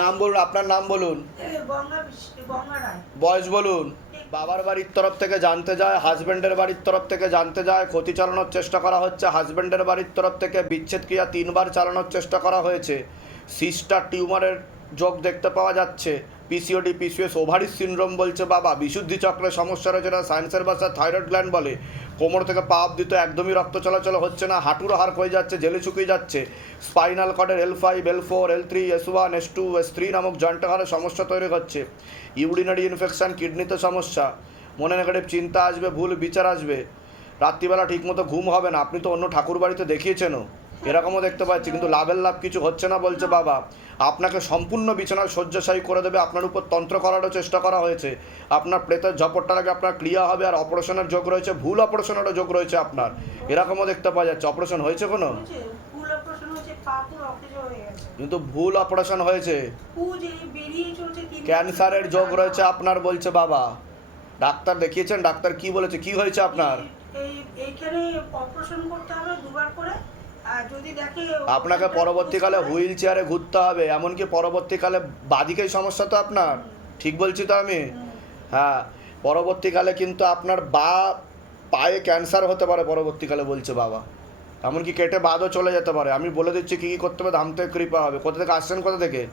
নাম বলুন আপনার নাম বলুন। বয়স বলুন। বাবার বাড়ির তরফ থেকে জানতে যায় হাজব্যান্ডের বাড়ির তরফ থেকে জানতে যায় ক্ষতি চালানোর চেষ্টা করা হচ্ছে। হাজব্যান্ডের বাড়ির তরফ থেকে বিচ্ছেদ ক্রিয়া তিনবার চালানোর চেষ্টা করা হয়েছে। সিস্টার টিউমারের যোগ দেখতে পাওয়া যাচ্ছে। পিসিওডি পিসিএস ওভারিস সিনড্রোম বলছে, বাবা, বিশুদ্ধি চক্রের সমস্যা রয়েছে না সায়েন্সের ভাষা থাইরয়েড গ্ল্যান্ড বলে। কোমর থেকে পা অব্দি তো একদমই রক্ত চলাচল হচ্ছে না, হাঁটুর হার হয়ে যাচ্ছে, জেলে শুকিয়ে যাচ্ছে। Spinal কর্ডের L five L four L three S one S two S three নামক জয়েন্টহারের সমস্যা তৈরি হচ্ছে। ইউরিনারি ইনফেকশান, কিডনিতে সমস্যা। মনে নেগেটিভ চিন্তা আসবে, ভুল বিচার আসবে। রাত্রিবেলা ঠিকমতো ঘুম হবে না, আপনি তো অন্য ঠাকুর বাড়িতে দেখিয়েছেনও। এরকমও দেখতে পাচ্ছি কিন্তু লাভের লাভ কিছু হচ্ছে না বলছে বাবা। আপনাকে সম্পূর্ণ বিছানায় শয্যাশায়ী করে দেবে আপনার উপর তন্ত্র করারও চেষ্টা করা হয়েছে। আপনার প্রেতের ঝপটটা আগে আপনার ক্লিয়ার হবে আর অপারেশনের যোগ রয়েছে ভুল অপারেশনেরও যোগ রয়েছে আপনার। এরকমও দেখতে পাওয়া যাচ্ছে অপারেশন হয়েছে কোনো? কিন্তু ভুল অপারেশন হয়েছে। ক্যান্সারের যোগ রয়েছে আপনার বলছে বাবা। ডাক্তার দেখিয়েছেন ডাক্তার কি বলেছে কি হয়েছে আপনার? এইখানে অপারেশন করতে হবে দুবার করে। আপনাকে পরবর্তীকালে হুইল চেয়ারে ঘুরতে হবে এমনকি পরবর্তীকালে বাদিকেই সমস্যা তো আপনার। ঠিক বলছি তো আমি? হ্যাঁ পরবর্তীকালে কিন্তু আপনার বা পায়ে ক্যান্সার হতে পারে পরবর্তীকালে বলছে বাবা। এমনকি কেটে বাদও চলে যেতে পারে। আমি বলে দিচ্ছি কী কী করতে হবে ধাম থেকে কৃপা হবে। কোথা থেকে আসছেন কোথা থেকে?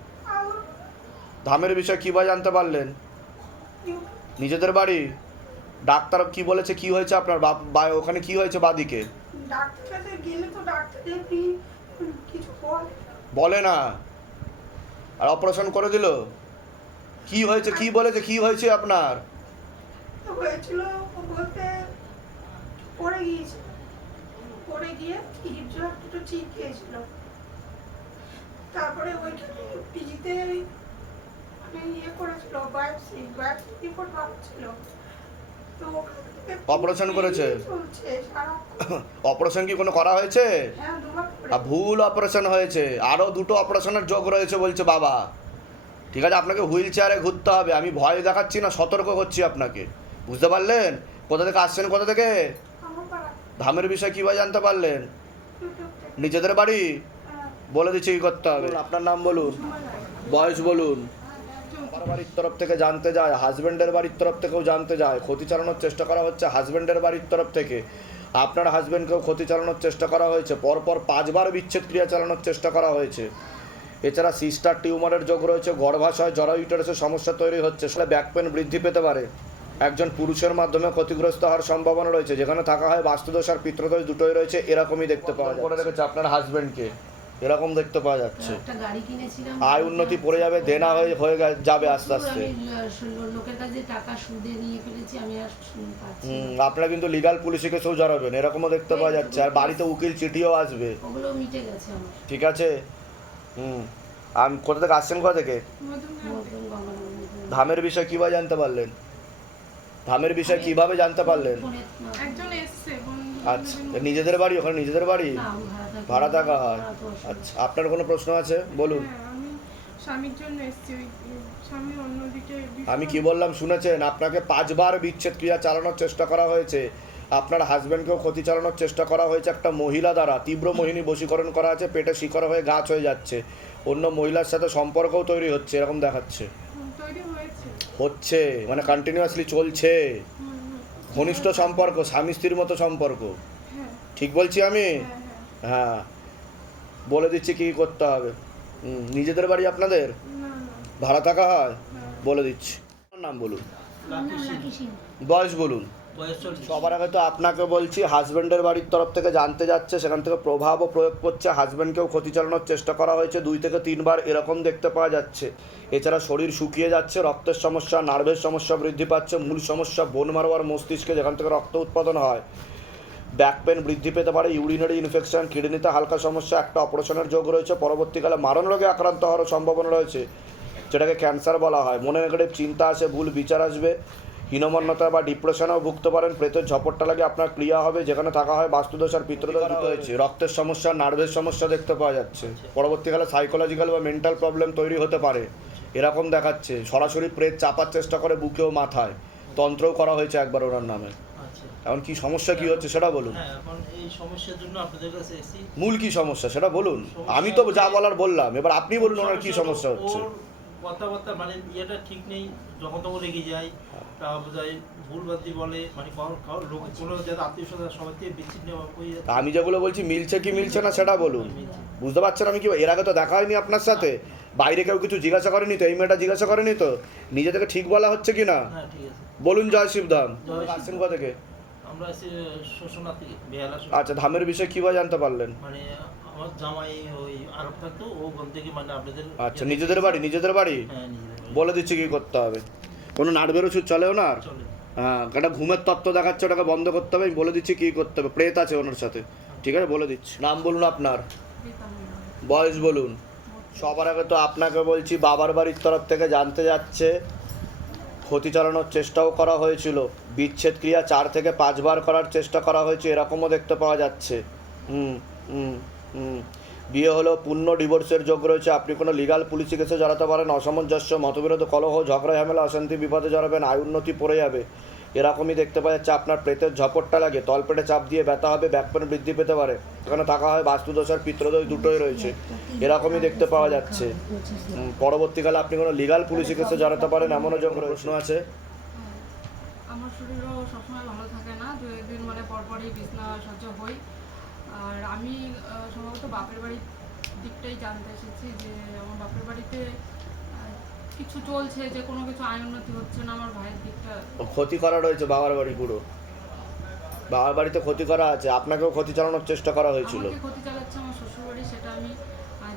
ধামের বিষয়ে কী বা জানতে পারলেন? নিজেদের বাড়ি? ডাক্তার কি বলেছে কি হয়েছে আপনার? বা- ওখানে কি হয়েছে বাদিকে? ডাক্তার কাছে গেলে তো ডাক্তার এমনি কিছু বলে? বলে না। আর অপারেশন করে দিল? কি হয়েছে? কি বলেছে? কি হয়েছে আপনার? হয়েছিল বলতে পড়ে গিয়েছিল। পড়ে গিয়ে হিপ দুটো ঠিক গিয়েছিল তারপরে ওইখানে পিজিতে মানে ইয়ে করেছিল বায়োপসি বায়োপসি রিপোর্ট ভালো ছিল তো ওখান Operation করেছে? অপারেশন কি কোনো করা হয়েছে? হ্যাঁ ভুল অপারেশন হয়েছে। আরও দুটো অপারেশনের যোগ রয়েছে বলছে বাবা। ঠিক আছে আপনাকে হুইল চেয়ারে ঘুরতে হবে। আমি ভয় দেখাচ্ছি না সতর্ক করছি আপনাকে। বুঝতে পারলেন? কোথা থেকে আসছেন কোথা থেকে? ধামের বিষয়ে কীভাবে জানতে পারলেন? নিজেদের বাড়ি? বলে দিচ্ছি কী করতে হবে? আপনার নাম বলুন। বয়স বলুন। বাবার বাড়ির তরফ থেকে জানতে যায় হাজবেন্ডের বাড়ির তরফ থেকেও জানতে যায়, ক্ষতি চালানোর চেষ্টা করা হচ্ছে হাজবেন্ডের বাড়ির তরফ থেকে। আপনার হাজবেন্ডকেও ক্ষতি চালানোর চেষ্টা করা হয়েছে। পরপর পাঁচবার বিচ্ছেদ ক্রিয়া চালানোর চেষ্টা করা হয়েছে। এছাড়া সিস্টার টিউমারের যোগ রয়েছে, গর্ভাশয় জরায়ুটারেসের সমস্যা তৈরি হচ্ছে সেটা ব্যাক পেন বৃদ্ধি পেতে পারে। একজন পুরুষের মাধ্যমে ক্ষতিগ্রস্ত হওয়ার সম্ভাবনা রয়েছে, যেখানে থাকা হয় বাস্তুদোষ আর পিত্রদোষ দুটোই রয়েছে, এরকমই দেখতে পাওয়া যায় আপনার হাজবেন্ডকে এরকম দেখতে পাওয়া যাচ্ছে। একটা গাড়ি কিনেছিলাম। আয় উন্নতি পড়ে যাবে দেনা হয়ে হয়ে যাবে আস্তে আস্তে। আর আপনারা কিন্তু লিগাল পুলিশে কেসেও জড়াবেন এরকমও দেখতে পাওয়া যাচ্ছে। আর বাড়িতে উকিল চিঠিও আসবে। ঠিক আছে? হুম। আমি কোথা থেকে আসছেন কোথা থেকে? ধামের বিষয়ে কীভাবে জানতে পারলেন? ধামের বিষয়ে কীভাবে জানতে পারলেন? আচ্ছা নিজেদের বাড়ি ওখানে নিজেদের বাড়ি? ভাড়া থাকি। হয়। আচ্ছা আপনার কোনো প্রশ্ন আছে? বলুন। হ্যাঁ আমি স্বামীর জন্য এসছি স্বামী অন্যদিকে আমি কি বললাম শুনেছেন? আপনাকে পাঁচবার বিচ্ছেদ ক্রিয়া চালানোর চেষ্টা করা হয়েছে। আপনার হাজব্যান্ডকেও ক্ষতি চালানোর চেষ্টা করা হয়েছে। একটা মহিলা দ্বারা তীব্র মোহিনী বশীকরণ করা আছে পেটে শিকড় হয়ে গাছ হয়ে যাচ্ছে। অন্য মহিলার সাথে সম্পর্কও তৈরি হচ্ছে এরকম দেখাচ্ছে। হয়েছে। হচ্ছে মানে কন্টিনিউয়াসলি চলছে। হুম। ঘনিষ্ঠ সম্পর্ক স্বামী স্ত্রীর মতো সম্পর্ক। হ্যাঁ। ঠিক বলছি আমি? হ্যাঁ। বলে দিচ্ছি কী করতে হবে। নিজেদের বাড়ি আপনাদের? ভাড়া থাকা হয়? হ্যাঁ। বলে দিচ্ছি। নাম বলুন। বয়স বলুন। সবার আগে তো আপনাকে বলছি হাজব্যান্ডের বাড়ির তরফ থেকে জানতে যাচ্ছে সেখান থেকে প্রভাবও প্রয়োগ করছে। হাজব্যান্ডকেও ক্ষতি চালানোর চেষ্টা করা হয়েছে। দুই থেকে তিনবার এরকম দেখতে পাওয়া যাচ্ছে। এছাড়া শরীর শুকিয়ে যাচ্ছে রক্তের সমস্যা নার্ভের সমস্যা বৃদ্ধি পাচ্ছে। মূল সমস্যা বোন মারোয়ার মস্তিষ্কে যেখান থেকে রক্ত উৎপাদন হয় ব্যাক পেন বৃদ্ধি পেতে পারে ইউরিনারি ইনফেকশন কিডনিতে হালকা সমস্যা একটা অপারেশনের যোগ রয়েছে পরবর্তীকালে মারণ রোগে আক্রান্ত হওয়ার সম্ভাবনা রয়েছে যেটাকে ক্যান্সার বলা হয়। মনে নেগেটিভ চিন্তা আসে ভুল বিচার আসবে হীনমন্যতা বা ডিপ্রেশনেও ভুগতে পারেন প্রেতের ঝপটটা লাগে আপনার ক্রিয়া হবে যেখানে থাকা হয় বাস্তুদোষ আর পিত্রদোষ হয়েছে। রক্তের সমস্যা নার্ভের সমস্যা দেখতে পাওয়া যাচ্ছে। পরবর্তীকালে সাইকোলজিক্যাল বা মেন্টাল প্রবলেম তৈরি হতে পারে। এরকম দেখাচ্ছে। সরাসরি প্রেত চাপার চেষ্টা করে বুকেও মাথায়। তন্ত্রও করা হয়েছে একবার ওনার নামে। আচ্ছা এখন কি সমস্যা কি হচ্ছে সেটা বলুন। হ্যাঁ মূল কি সমস্যা সেটা বলুন। আমি তো যা বলার বললাম। এবার আপনি বলুন ওনার কি সমস্যা হচ্ছে কথাবার্তা মানে ইয়েটা ঠিক নেই যখন তখন রেগে যায় ভুলবাদি বলে মানে লোক কোনো যাতে আত্মীয় স্বজন সবাই থেকে বিচ্ছিন্ন হয়ে আমি যেগুলো বলছি মিলছে কি মিলছে না সেটা বলুন। বুঝতে পারছেন আমি কি এর আগে তো দেখা হয়নি আপনার সাথে। বাইরে কেউ কিছু জিজ্ঞাসা করেনি তো এই মেয়েটা জিজ্ঞাসা করেনি তো? নিজে থেকে ঠিক বলা হচ্ছে কি না? হ্যাঁ বলুন জয় শিবধাম। আসছেন কোথা থেকে? আমরা এসে শোষণা বেহালা আচ্ছা ধামের বিষয়ে কীভাবে জানতে পারলেন? মানে আমার জামাই ওই আরব থাকতো ও ওখান থেকে মানে আপনাদের আচ্ছা নিজেদের বাড়ি নিজেদের বাড়ি? হ্যাঁ নিজেদের বাড়ি। বলে দিচ্ছি কি করতে হবে। কোনো নাড়বের ওষুধ চলেও না আর চলে। হ্যাঁ একটা ঘুমের তত্ত্ব দেখাচ্ছে ওটাকে বন্ধ করতে হবে আমি বলে দিচ্ছি কি করতে হবে। প্রেত আছে ওনার সাথে। ঠিক আছে বলে দিচ্ছি। নাম বলুন আপনার। বয়স বলুন। সবার আগে তো আপনাকে বলছি বাবার বাড়ির তরফ থেকে জানতে যাচ্ছে। ক্ষতি চালানোর চেষ্টাও করা হয়েছিল। বিচ্ছেদ ক্রিয়া চার থেকে পাঁচবার করার চেষ্টা করা হয়েছে, এরকমও দেখতে পাওয়া যাচ্ছে। হুম হুম হুম। বিয়ে হলো, পূর্ণ ডিভোর্সের যোগ রয়েছে। আপনি কোনো লিগাল পুলিশি কেসে জড়াতে পারেন। অসামঞ্জস্য, মতবিরোধ, কলহ, ঝগড়া, ঝামেলা, অশান্তি, বিপদে জড়াবেন, আয় উন্নতি পড়ে যাবে। এরকমই দেখতে পাওয়া যাচ্ছে আপনার প্রেতের ঝপটটা লাগে, তলপেটে চাপ দিয়ে ব্যথা হবে ব্যাকপেন বৃদ্ধি পেতে পারে। এখানে থাকা হয় বাস্তুদোষ আর পিত্রদোষ দুটোই রয়েছে। এরকমই দেখতে পাওয়া যাচ্ছে। পরবর্তীকালে আপনি কোনো লিগাল পুলিশি কেসে জানাতে পারেন, এমনও যোগ প্রশ্ন আছে। আমার শরীরও সবসময় ভালো থাকে না, দু একদিন মানে পরপরই বিছনা সহ্য হই। আর আমি সম্ভবত বাপের বাড়ির দিকটাই জানতে এসেছি যে, আমার বাপের বাড়িতে কিছু চলছে যে কোনো কিছু আয় উন্নতি হচ্ছে না আমার ভাইয়ের দিকটা। ক্ষতি করা রয়েছে বাবার বাড়ি পুরো। বাবার বাড়িতে ক্ষতি করা আছে আপনাকেও ক্ষতি চালানোর চেষ্টা করা হয়েছিল। ক্ষতি চালাচ্ছে আমার শ্বশুর বাড়ি সেটা আমি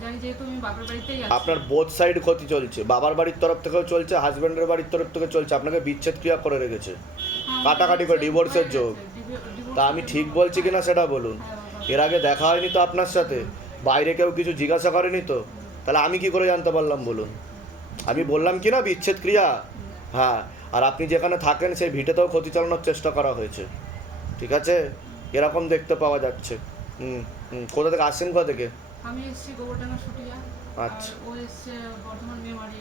জানি যেহেতু আমি বাপের বাড়িতেই আছি। আপনার বোথ সাইড ক্ষতি চলছে বাবার বাড়ির তরফ থেকেও চলছে হাজব্যান্ডের বাড়ির তরফ থেকে চলছে আপনাকে বিচ্ছেদ ক্রিয়া করে রেখেছে। হ্যাঁ, কাটাকাটি করে ডিভোর্সের যোগ। তা আমি ঠিক বলছি কিনা সেটা বলুন। হ্যাঁ, এর আগে দেখা হয়নি তো আপনার সাথে? বাইরে কেউ কিছু জিজ্ঞাসা করেনি তো? তাহলে আমি কি করে জানতে পারলাম বলুন? আমি বললাম কি না বিচ্ছেদ ক্রিয়া? হ্যাঁ আর আপনি যেখানে থাকেন সেই ভিটেতেও ক্ষতি চালানোর চেষ্টা করা হয়েছে। ঠিক আছে? এরকম দেখতে পাওয়া যাচ্ছে। হুম হুম কোথা থেকে আসছেন কোথা থেকে? আমি এসেছি গোবরডাঙ্গা শুটিয়া আচ্ছা। আর ও এসছে বর্ধমান মেমারি।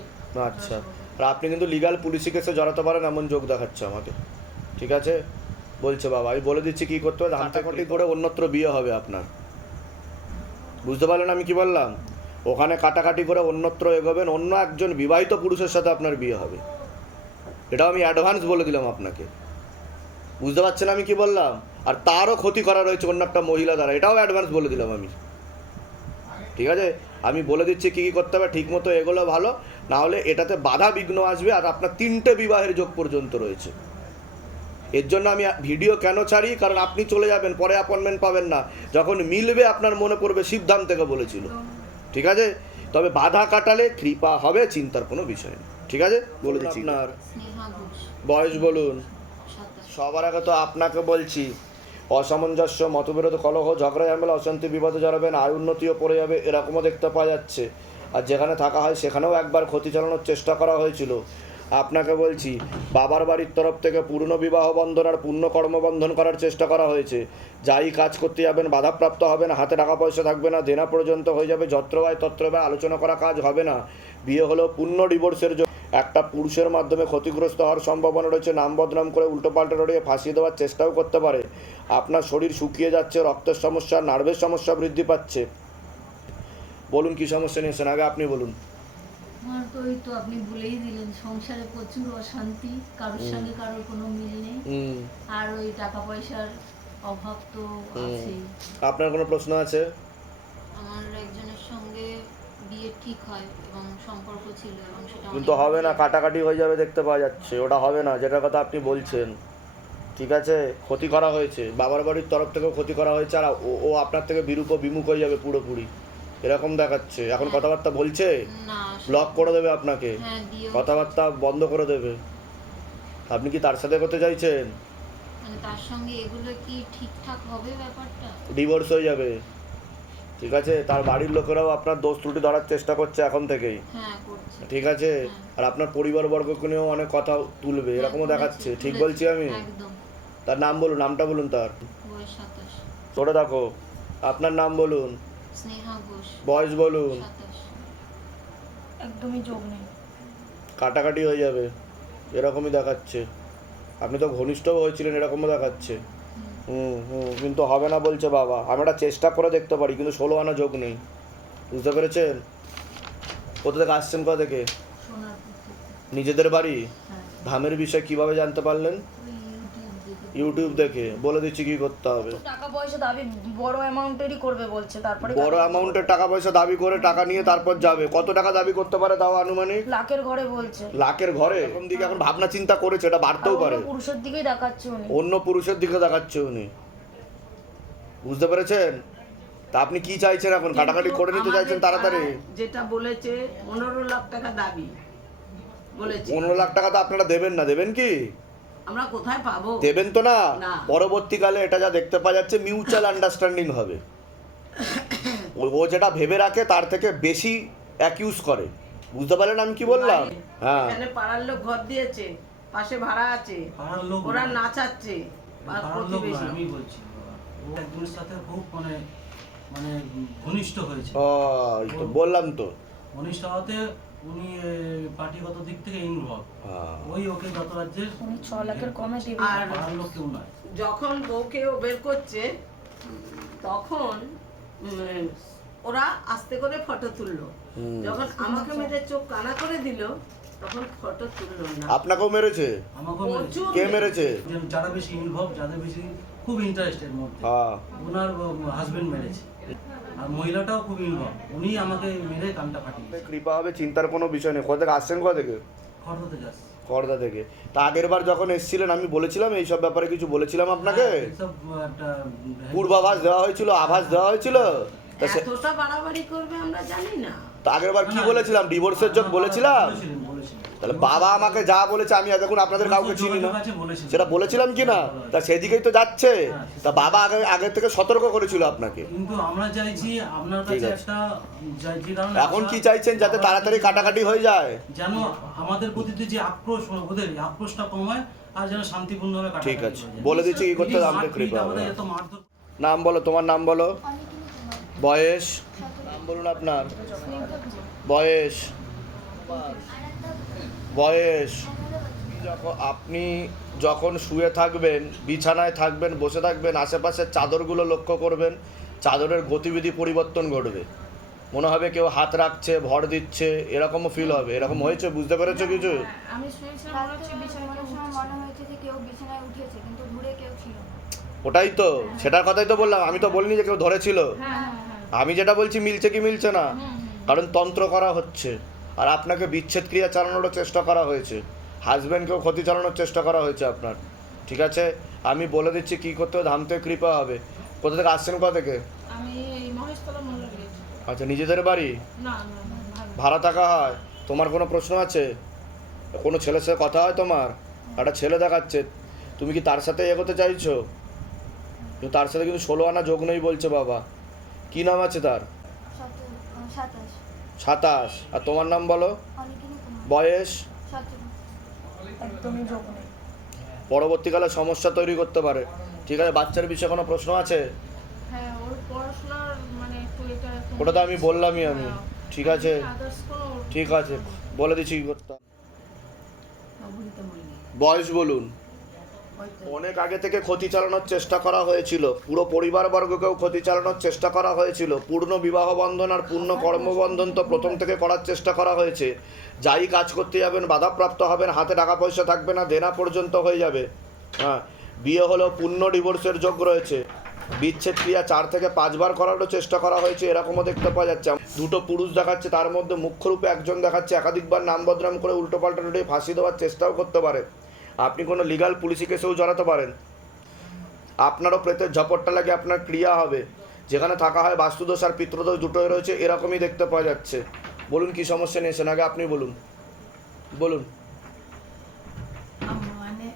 আচ্ছা। আর আপনি কিন্তু লিগাল পুলিশি কেসে জড়াতে পারেন এমন যোগ দেখাচ্ছে আমাকে। ঠিক আছে? বলছে বাবা আমি বলে দিচ্ছি কী করতে হবে? হাঁটাকাটি করে অন্যত্র বিয়ে হবে আপনার। বুঝতে পারলেন আমি কি বললাম? ওখানে কাটাকাটি করে অন্যত্র এগোবেন, অন্য একজন বিবাহিত পুরুষের সাথে আপনার বিয়ে হবে। এটাও আমি অ্যাডভান্স বলে দিলাম আপনাকে। বুঝতে পারছেন আমি কি বললাম? আর তারও ক্ষতি করা রয়েছে অন্য একটা মহিলা দ্বারা, এটাও অ্যাডভান্স বলে দিলাম আমি। ঠিক আছে? আমি বলে দিচ্ছি কী কী করতে হবে ঠিক মতো এগুলো ভালো না হলে এটাতে বাধা বিঘ্ন আসবে আর আপনার তিনটে বিবাহের যোগ পর্যন্ত রয়েছে। এর জন্য আমি ভিডিও কেন ছাড়ি? কারণ আপনি চলে যাবেন, পরে অ্যাপয়েন্টমেন্ট পাবেন না। যখন মিলবে আপনার মনে পড়বে শিবধাম থেকে বলেছিল। ঠিক আছে? তবে বাধা কাটালে কৃপা হবে চিন্তার কোনো বিষয় নেই। ঠিক আছে? বলে দিচ্ছি। আপনার বয়স বলুন। সবার আগে তো আপনাকে বলছি অসামঞ্জস্য মতবিরোধ কলহ ঝগড়া ঝামেলা অশান্তি বিপদে জড়াবেন আয় উন্নতিও পড়ে যাবে এরকমও দেখতে পাওয়া যাচ্ছে। আর যেখানে থাকা হয় সেখানেও একবার ক্ষতি চালানোর চেষ্টা করা হয়েছিল। আপনাকে বলছি, বাবার বাড়ির তরফ থেকে পূর্ণ বিবাহ বন্ধন আর পূর্ণ কর্মবন্ধন করার চেষ্টা করা হয়েছে। যাই কাজ করতে যাবেন, বাধাপ্রাপ্ত হবেন, হাতে টাকা পয়সা থাকবে না, দেনা পর্যন্ত হয়ে যাবে যত্রবায় তত্রবায় আলোচনা করা কাজ হবে না। বিয়ে হলো পূর্ণ ডিভোর্সের জন্য। একটা পুরুষের মাধ্যমে ক্ষতিগ্রস্ত হওয়ার সম্ভাবনা রয়েছে, নাম বদনাম করে উল্টোপাল্টা রড়িয়ে ফাঁসিয়ে দেওয়ার চেষ্টাও করতে পারে। আপনার শরীর শুকিয়ে যাচ্ছে, রক্তের সমস্যা, নার্ভের সমস্যা বৃদ্ধি পাচ্ছে। বলুন কি সমস্যা নিয়েছেন? আগে আপনি বলুন। আমার তো ওই তো আপনি বলেই দিলেন সংসারে প্রচুর অশান্তি কারোর সঙ্গে কারোর কোনো মিল নেই। আর ওই টাকা পয়সার অভাব তো। আছেই। আপনার কোনো প্রশ্ন আছে? আমার একজনের সঙ্গে বিয়ে ঠিক হয় এবং সম্পর্ক ছিল এবং সেটা কিন্তু হবে না কাটাকাটি হয়ে যাবে দেখতে পাওয়া যাচ্ছে ওটা হবে না যেটার কথা আপনি বলছেন। ঠিক আছে? ক্ষতি করা হয়েছে বাবার বাড়ির তরফ থেকেও ক্ষতি করা হয়েছে আর ও- ও আপনার থেকে বিরূপ বিমুখ হয়ে যাবে পুরোপুরি। এরকম দেখাচ্ছে। এখন কথাবার্তা বলছে? ব্লক করে দেবে আপনাকে? হ্যাঁ কথাবার্তা বন্ধ করে দেবে। আপনি কি তার সাথে করতে চাইছেন? মানে তার সঙ্গে এগুলো কি ঠিকঠাক হবে ব্যাপারটা? ডিভোর্স হয়ে যাবে। ঠিক আছে? তার বাড়ির লোকেরাও আপনার দোষ ত্রুটি ধরার চেষ্টা করছে এখন থেকেই হ্যাঁ ঠিক আছে? আর আপনার পরিবার বর্গকে নিয়েও অনেক কথা তুলবে। এরকমও হ্যাঁ, দেখাচ্ছে। ঠিক বলছি আমি? তার নাম বলুন নামটা বলুন তার। ছোট দেখো। আপনার নাম বলুন। স্নেহা ঘোষ বয়স বলুন। একদমই যোগ নেই। কাটাকাটি হয়ে যাবে এরকমই দেখাচ্ছে। আপনি তো ঘনিষ্ঠও হয়েছিলেন এরকমও দেখাচ্ছে। হুম হুম কিন্তু হবে না বলছে বাবা। আমি একটা চেষ্টা করে দেখতে পারি কিন্তু ষোলো আনা যোগ নেই। বুঝতে পেরেছেন? কোথা থেকে আসছেন কোথা থেকে? নিজেদের বাড়ি? হ্যাঁ। ধামের বিষয় কীভাবে জানতে পারলেন? ইউটিউব দেখে বলে দিচ্ছি কি করতে হবে। টাকা পয়সা দাবি বড় অ্যামাউন্টেরই করবে বলছে তারপরে বড় অ্যামাউন্টের টাকা পয়সা দাবি করে টাকা নিয়ে তারপর যাবে। কত টাকা দাবি করতে পারে তাও আনুমানিক? লাখের ঘরে বলছে। লাখের ঘরে? এখন দিকে এখন ভাবনা চিন্তা করেছে এটা বাড়তেও পারে। পুরুষের দিকেই দেখাচ্ছে উনি। অন্য পুরুষের দিকে দেখাচ্ছে উনি। বুঝতে পেরেছেন? তা আপনি কি চাইছেন এখন? কাটাকাটি করে নিতে চাইছেন তাড়াতাড়ি? যেটা বলেছে পনেরো লাখ টাকা দাবি বলেছে। পনেরো লাখ টাকা তো আপনারা দেবেন না। দেবেন কি? আমরা কোথায় পাবো? দেবেন তো না। পরবর্তীকালে এটা যা দেখতে পাওয়া যাচ্ছে মিউচুয়াল আন্ডারস্ট্যান্ডিং হবে। ও- ও যেটা ভেবে রাখে তার থেকে বেশি অ্যাকিউজ করে। বুঝতে পারলেন আমি কি বললাম? হ্যাঁ। এখানে পাড়ার লোক ঘর দিয়েছে পাশে ভাড়া আছে লোক ওরা নাচাচ্ছে আমি বলছি। ও একজনের সাথে খুব মানে মানে ঘনিষ্ঠ হয়েছে। বললাম তো। ঘনিষ্ঠ হওয়াতে উনি পার্টিগত দিক থেকে ইনভলভ হ্যাঁ। ওই ওকে যত রাজ্যের উনি ছ লাখের কমে দেবে। আর লোক কেউ নয়। যখন বউকে ও বের করছে তখন ওরা আস্তে করে ফটো তুললো। যখন আমাকে মেরে চোখ কানা করে দিল তখন ফটো তুললো না। আপনাকেও মেরেছে? আমাকেও কে মেরেছে? যারা বেশি ইনভলভ যাদের বেশি খুব ইন্টারেস্টের মধ্যে। হ্যাঁ। ওনার হাজবেন্ড মেরেছে। আর মহিলাটাও খুব ইনভলভ উনি আমাকে মেরে কানটা ফাটিয়েছে কৃপা হবে চিন্তার কোনো বিষয় নেই। কোথা থেকে আসছেন কোথা থেকে? খড়দাতে যাচ্ছে। খড়দা থেকে তা আগের বার যখন এসেছিলেন আমি বলেছিলাম এই সব ব্যাপারে কিছু বলেছিলাম আপনাকে? পূর্বাভাস দেওয়া হয়েছিল আভাস দেওয়া হয়েছিল? এতটা বাড়াবাড়ি করবে আমরা জানি না। তা আগের বার কি বলেছিলাম? ডিভোর্সের জন্য বলেছিলাম? তাহলে বাবা আমাকে যা বলেছে আমি দেখুন আপনাদের কাউকে চিনি না। সেটা বলেছিলাম কি না? তা সেদিকেই তো যাচ্ছে। তা বাবা আগে আগে থেকে সতর্ক করেছিল আপনাকে। কিন্তু আমরা চাইছি আপনার কাছে একটা এখন কি চাইছেন যাতে তাড়াতাড়ি কাটাকাটি হয়ে যায়? যেন আমাদের প্রতি যে আক্রোশ ওদের আক্রোশটা কমায় আর যেন শান্তিপূর্ণভাবে ঠিক আছে। বলে দিচ্ছি কি করতে আমাকে কৃপা নাম বলো তোমার নাম বলো। বয়স? বলুন আপনার। বয়স। বয়স। যখন আপনি যখন শুয়ে থাকবেন বিছানায় থাকবেন বসে থাকবেন আশেপাশের চাদরগুলো লক্ষ্য করবেন চাদরের গতিবিধি পরিবর্তন ঘটবে। মনে হবে কেউ হাত রাখছে ভর দিচ্ছে এরকমও ফিল হবে। এরকম হয়েছে? বুঝতে পেরেছ কিছু? আমি শুয়েছিলাম হচ্ছে বিছানা অনেক সময় হয়েছে যে কেউ বিছানায় উঠেছে কিন্তু ঘুরে কেউ ছিল না। ওটাই তো। সেটার কথাই তো বললাম। আমি তো বলিনি যে কেউ ধরেছিল। হ্যাঁ হ্যাঁ হ্যাঁ। আমি যেটা বলছি মিলছে কি মিলছে না? কারণ তন্ত্র করা হচ্ছে। আর আপনাকে বিচ্ছেদ ক্রিয়া চালানোরও চেষ্টা করা হয়েছে। হাজব্যান্ডকেও ক্ষতি চালানোর চেষ্টা করা হয়েছে আপনার। ঠিক আছে? আমি বলে দিচ্ছি কী করতে হবে ধামতে কৃপা হবে। কোথা থেকে আসছেন কোথা থেকে? আচ্ছা নিজেদের বাড়ি? ভাড়া। থাকা হয়? তোমার কোনো প্রশ্ন আছে? কোনো ছেলের সাথে কথা হয় তোমার? একটা ছেলে দেখাচ্ছে। তুমি কি তার সাথে এগোতে চাইছো? তার সাথে কিন্তু ষোলো আনা যোগ নেই বলছে বাবা। কি নাম আছে তার? সাতাশ। আর তোমার নাম বলো? বয়স? পরবর্তীকালে সমস্যা তৈরি করতে পারে। ঠিক আছে বাচ্চার বিষয়ে কোনো প্রশ্ন আছে? হ্যাঁ মানে ওটা তো আমি বললামই আমি। ঠিক আছে। ঠিক আছে বলে দিচ্ছি কি করতে হবে। বয়স বলুন। অনেক আগে থেকে ক্ষতি চালানোর চেষ্টা করা হয়েছিল। পুরো পরিবারবর্গকেও ক্ষতি চালানোর চেষ্টা করা হয়েছিল। পূর্ণ বিবাহ বন্ধন আর পূর্ণ কর্মবন্ধন তো প্রথম থেকে করার চেষ্টা করা হয়েছে। যাই কাজ করতে যাবেন, বাধাপ্রাপ্ত হবেন, হাতে টাকা পয়সা থাকবে না, দেনা পর্যন্ত হয়ে যাবে। হ্যাঁ বিয়ে হলেও পূর্ণ ডিভোর্সের যোগ রয়েছে। বিচ্ছেদ ক্রিয়া চার থেকে পাঁচবার করারও চেষ্টা করা হয়েছে, এরকমও দেখতে পাওয়া যাচ্ছে। দুটো পুরুষ দেখাচ্ছে, তার মধ্যে মুখ্যরূপে একজন দেখাচ্ছে, একাধিকবার নাম বদনাম করে উল্টোপাল্টা উল্টে ফাঁসি দেওয়ার চেষ্টাও করতে পারে। আপনি কোনো লিগাল পুলিশি কেসেও জড়াতে পারেন। আপনারও প্রেতের ঝপটটা লাগে আপনার ক্রিয়া হবে। যেখানে থাকা হয় বাস্তুদোষ আর পিতৃদোষ দুটোই রয়েছে এরকমই দেখতে পাওয়া যাচ্ছে। বলুন কি সমস্যা নিয়েছেন আগে আপনি বলুন। বলুন। মানে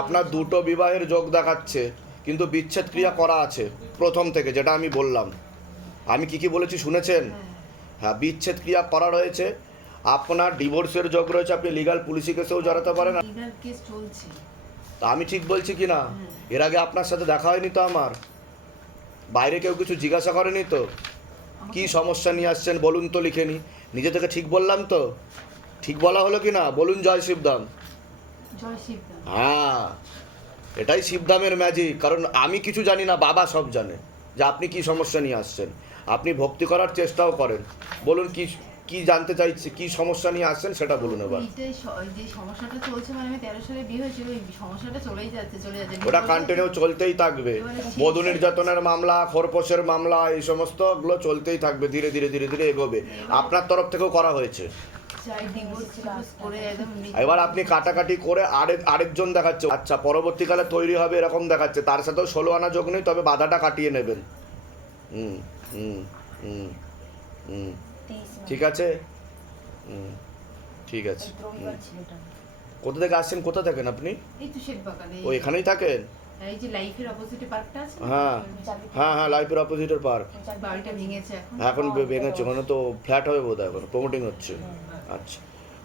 আপনার দুটো বিবাহের যোগ দেখাচ্ছে কিন্তু বিচ্ছেদ ক্রিয়া করা আছে প্রথম থেকে যেটা আমি বললাম। আমি কি কি বলেছি শুনেছেন? হ্যাঁ বিচ্ছেদ ক্রিয়া করা রয়েছে আপনার ডিভোর্সের যোগ রয়েছে আপনি লিগাল পুলিশি কেসেও জড়াতে পারেন লিগাল কেস চলছে। তা আমি ঠিক বলছি কি না? এর আগে আপনার সাথে দেখা হয়নি তো আমার? বাইরে কেউ কিছু জিজ্ঞাসা করেনি তো? কি সমস্যা নিয়ে আসছেন বলুন তো লিখে নি। নিজে থেকে ঠিক বললাম তো? ঠিক বলা হলো কি না? বলুন জয় শিবধাম শিবদাম। হ্যাঁ এটাই শিবধামের ম্যাজিক কারণ আমি কিছু জানি না বাবা সব জানে যে আপনি কি সমস্যা নিয়ে আসছেন। আপনি ভক্তি করার চেষ্টাও করেন। বলুন কি কি জানতে চাইছে কি সমস্যা নিয়ে আসছেন সেটা বলুন এবার। এইটাই স- যে সমস্যাটা চলছে মানে আমি তেরো সালে বিয়ে হয়েছিল ওই সমস্যাটা চলেই যাচ্ছে চলে যাচ্ছে। ওটা কন্টিনিউ চলতেই থাকবে। বধূ নির্যাতনের মামলা খোরপোশের মামলা এই সমস্তগুলো চলতেই থাকবে ধীরে ধীরে ধীরে ধীরে এগোবে। আপনার তরফ থেকেও করা হয়েছে। এবার আপনি কাটাকাটি করে আরেক আরেকজন দেখাচ্ছে। আচ্ছা পরবর্তীকালে তৈরি হবে এরকম দেখাচ্ছে। তার সাথেও ষোলো আনা যোগ নেই তবে বাধাটা কাটিয়ে নেবেন। হুম হুম হুম হুম। ঠিক আছে? হুম ঠিক আছে। কোথা থেকে আসছেন? কোথা থাকেন আপনি? ও এখানেই থাকেন? এই যে লাইফের অপোজিটে পার্কটা আছে হ্যাঁ। হ্যাঁ হ্যাঁ লাইফের অপোজিটের পার্ক বাড়িটা ভেঙেছে এখন। এখন ভেঙেছে ওখানে তো ফ্ল্যাট হবে বোধ হয় এখন প্রমোটিং হচ্ছে। আচ্ছা।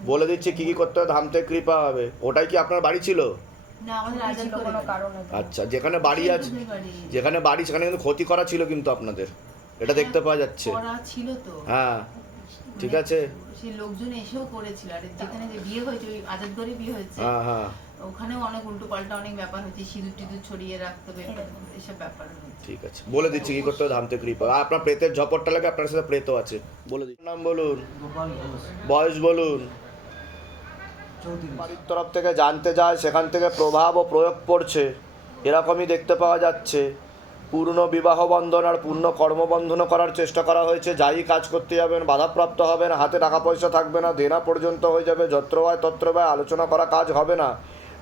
বলে দিচ্ছি কি কি করতে হবে? ধামতে কৃপা হবে। ওটাই কি আপনার বাড়ি ছিল। আচ্ছা যেখানে বাড়ি আছে যেখানে বাড়ি সেখানে কিন্তু ক্ষতি করা ছিল কিন্তু আপনাদের। এটা দেখতে পাওয়া যাচ্ছে। করা ছিল তো। হ্যাঁ। ঠিক মানে আছে। সেই লোকজন এসেও করেছিল। আর যেখানে যে বিয়ে হয়েছে ওই আজাদগড়ে বিয়ে হয়েছে। হ্যাঁ হ্যাঁ। ওখানেও অনেক উল্টো পাল্টা অনেক ব্যাপার হচ্ছে সিঁদুর টিঁদুর ছড়িয়ে রাখতে হবে এসব ব্যাপার ঠিক আছে। বলে দিচ্ছি কি করতে হবে? ধামতে কৃপা আর আপনার প্রেতের ঝপটটা লাগে আপনার সাথে প্রেতও আছে। বলে দিচ্ছি। নাম বলুন। বয়স বলুন। বাড়ির তরফ থেকে জানতে যায় সেখান থেকে প্রভাব ও প্রয়োগ পড়ছে। এরকমই দেখতে পাওয়া যাচ্ছে। পূর্ণ বিবাহ বন্ধন আর পূর্ণ কর্মবন্ধনও করার চেষ্টা করা হয়েছে। যাই কাজ করতে যাবেন, বাধাপ্রাপ্ত হবেন, হাতে টাকা পয়সা থাকবে না, দেনা পর্যন্ত হয়ে যাবে, যত্র ব্যয় তত্র ব্যয় আলোচনা করা কাজ হবে না।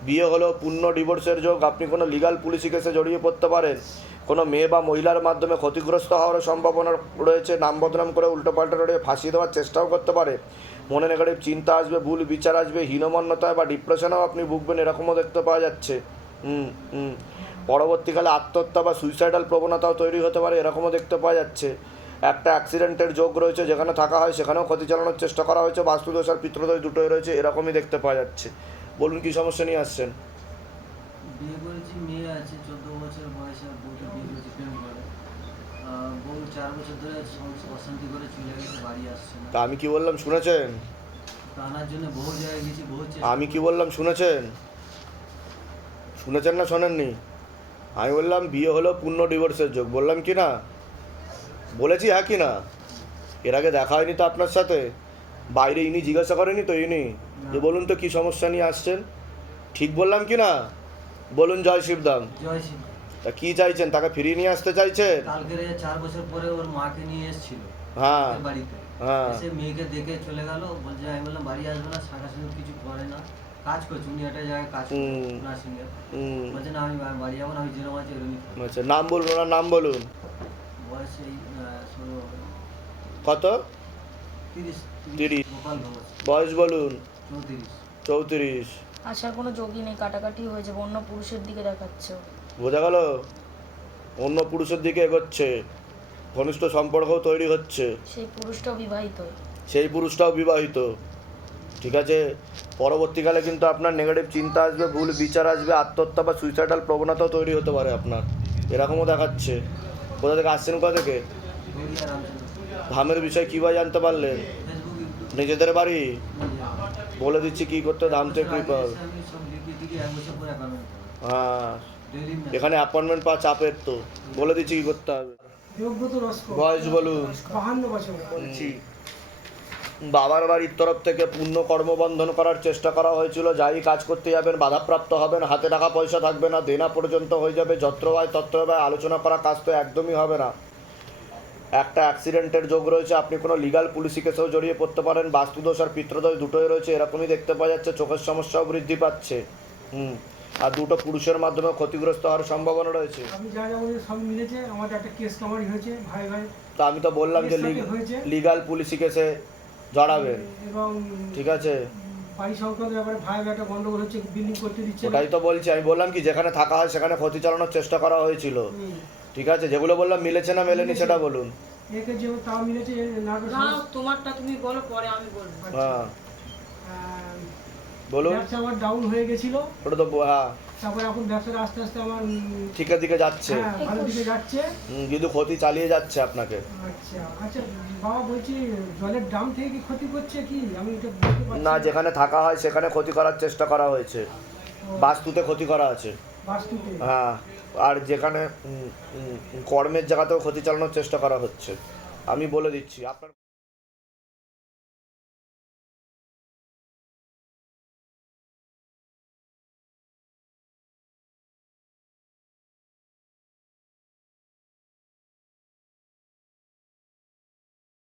বিয়ে হলেও পূর্ণ ডিভোর্সের যোগ, আপনি কোনো লিগাল পুলিশি কেসে জড়িয়ে পড়তে পারেন। কোনো মেয়ে বা মহিলার মাধ্যমে ক্ষতিগ্রস্ত হওয়ার সম্ভাবনা রয়েছে, নাম বদনাম করে উল্টোপাল্টা রয়ে ফাঁসিয়ে দেওয়ার চেষ্টাও করতে পারে। মনে নেগেটিভ চিন্তা আসবে, ভুল বিচার আসবে, হীনমন্যতায় বা ডিপ্রেশনেও আপনি ভুগবেন, এরকমও দেখতে পাওয়া যাচ্ছে। হুম হুম। পরবর্তীকালে আত্মহত্যা বা সুইসাইডাল প্রবণতাও তৈরি হতে পারে এরকমও দেখতে পাওয়া যাচ্ছে। একটা অ্যাক্সিডেন্টের যোগ রয়েছে যেখানে থাকা হয় সেখানেও ক্ষতি চালানোর চেষ্টা করা হয়েছে বাস্তুদোষ আর পিত্রদোষ দুটোই রয়েছে এরকমই দেখতে পাওয়া যাচ্ছে। বলুন কি সমস্যা নিয়ে আসছেন? বিয়ে করেছি মেয়ে আছে চোদ্দ বছর বয়সে বউকে বিয়ে করেছি প্রেম করে। বউ চার বছর ধরে অশান্তি করে চলে গেছে বাড়ি আসছে না। তা আমি কি বললাম শুনেছেন? টানার জন্য বহু জায়গায় গেছি বহু আমি কি বললাম শুনেছেন? শুনেছেন না শোনেননি? আমি বললাম বিয়ে হলো পূর্ণ ডিভোর্সের যোগ। বললাম কি না? বলেছি হ্যাঁ কি না? এর আগে দেখা হয়নি তো আপনার সাথে। বাইরে ইনি জিজ্ঞাসা করেনি তো ইনি। যে বলুন তো কি সমস্যা নিয়ে আসছেন? ঠিক বললাম কি না? বলুন জয় শিবদাম। তা কি চাইছেন? তাকে ফিরিয়ে নিয়ে আসতে রে চার বছর পরে ওর মাকে নিয়ে এসেছিল হ্যাঁ। বাড়িতে। হ্যাঁ। এসে মেয়েকে দেখে চলে গেল। বলছে আমি বললাম বাড়ি আসবে না সিঁদুর কিছু করে না। কাজ করছে উনি একটা জায়গায় কাজ করছে হুম। নার্সিংয়ে হুম। বলছে না আমি বাড়ি যাব না আমি যেরকম আছে এরকমই আচ্ছা নাম বলুন ওনার নাম বলুন। বয়স এই ষোলো কত? তিরিশ তিরিশ। গোপাল বয়স বলুন। চৌত্রিশ। চৌত্রিশ। আসার কোনো যোগই নেই কাটাকাটি হয়ে যাবে অন্য পুরুষের দিকে দেখাচ্ছে। বোঝা গেল? অন্য পুরুষের দিকে এগোচ্ছে। ঘনিষ্ঠ সম্পর্কও তৈরি হচ্ছে। সেই পুরুষটাও বিবাহিত সেই পুরুষটাও বিবাহিত। ঠিক আছে? পরবর্তীকালে কিন্তু আপনার নেগেটিভ চিন্তা আসবে ভুল বিচার আসবে আত্মহত্যা বা সুইসাইডাল প্রবণতাও তৈরি হতে পারে আপনার। এরকমও দেখাচ্ছে। কোথা থেকে আসছেন? কোথা থেকে? ধামের বিষয়ে কীভাবে জানতে পারলেন? নিজেদের বাড়ি? বলে দিচ্ছি কী করতে ধাম থেকে কৃপা। হ্যাঁ। এখানে অ্যাপয়েন্টমেন্ট পাওয়া চাপের তো। বলে দিচ্ছি কী করতে হবে। বয়স বলুন। বাহান্ন বছর। বলছি বাবার বাড়ির তরফ থেকে পূর্ণ কর্মবন্ধন করার চেষ্টা করা হয়েছিল। যাই কাজ করতে যাবেন বাধাপ্রাপ্ত হবেন হাতে টাকা পয়সা থাকবে না দেনা পর্যন্ত হয়ে যাবে যত্র ব্যয় তত্র ব্যয় আলোচনা করা কাজ তো একদমই হবে না। একটা অ্যাক্সিডেন্টের যোগ রয়েছে আপনি কোনো লিগাল পুলিশি কেসেও জড়িয়ে পড়তে পারেন বাস্তুদোষ আর পিত্রদোষ দুটোই রয়েছে এরকমই দেখতে পাওয়া যাচ্ছে চোখের সমস্যাও বৃদ্ধি পাচ্ছে। হুম আর দুটো পুরুষের মাধ্যমে ক্ষতিগ্রস্ত হওয়ার সম্ভাবনা রয়েছে। আমি যা যা সব মিলেছে আমাদের একটা কেস কামারি হয়েছে ভাই ভাই তা আমি তো বললাম যে? লিগাল পুলিশি কেসে জড়াবেন এবং ঠিক আছে? বাড়ি সংক্রান্ত ব্যাপারে ভাই একটা গন্ডগোল হচ্ছে বিল্ডিং করতে দিচ্ছে। ওটাই তো বলছি আমি বললাম কি যেখানে থাকা হয় সেখানে ক্ষতি চালানোর চেষ্টা করা হয়েছিল। ঠিক আছে? যেগুলো বললাম মিলেছে না মেলেনি সেটা বলুন। একে যে তাও মিলেছে না তোমারটা তুমি বলো পরে আমি বলব। হ্যাঁ। আহ, বলুন। ব্যবসা আমার ডাউন হয়ে গেছিল। ওটা তো হ্যাঁ। তারপরে এখন ব্যবসাটা আস্তে আস্তে আমার ঠিকের দিকে যাচ্ছে। হ্যাঁ ভালো দিকে যাচ্ছে। কিন্তু ক্ষতি চালিয়ে যাচ্ছে আপনাকে। আচ্ছা আচ্ছা বাবা বলছি জলের ড্রাম থেকে কি ক্ষতি করছে কি? আমি এটা বুঝতে পারছি না। যেখানে থাকা হয় সেখানে ক্ষতি করার চেষ্টা করা হয়েছে। বাস্তুতে ক্ষতি করা আছে। বাস্তুতে? হ্যাঁ আর যেখানে কর্মের জায়গাতেও ক্ষতি চালানোর চেষ্টা করা হচ্ছে। আমি বলে দিচ্ছি আপনার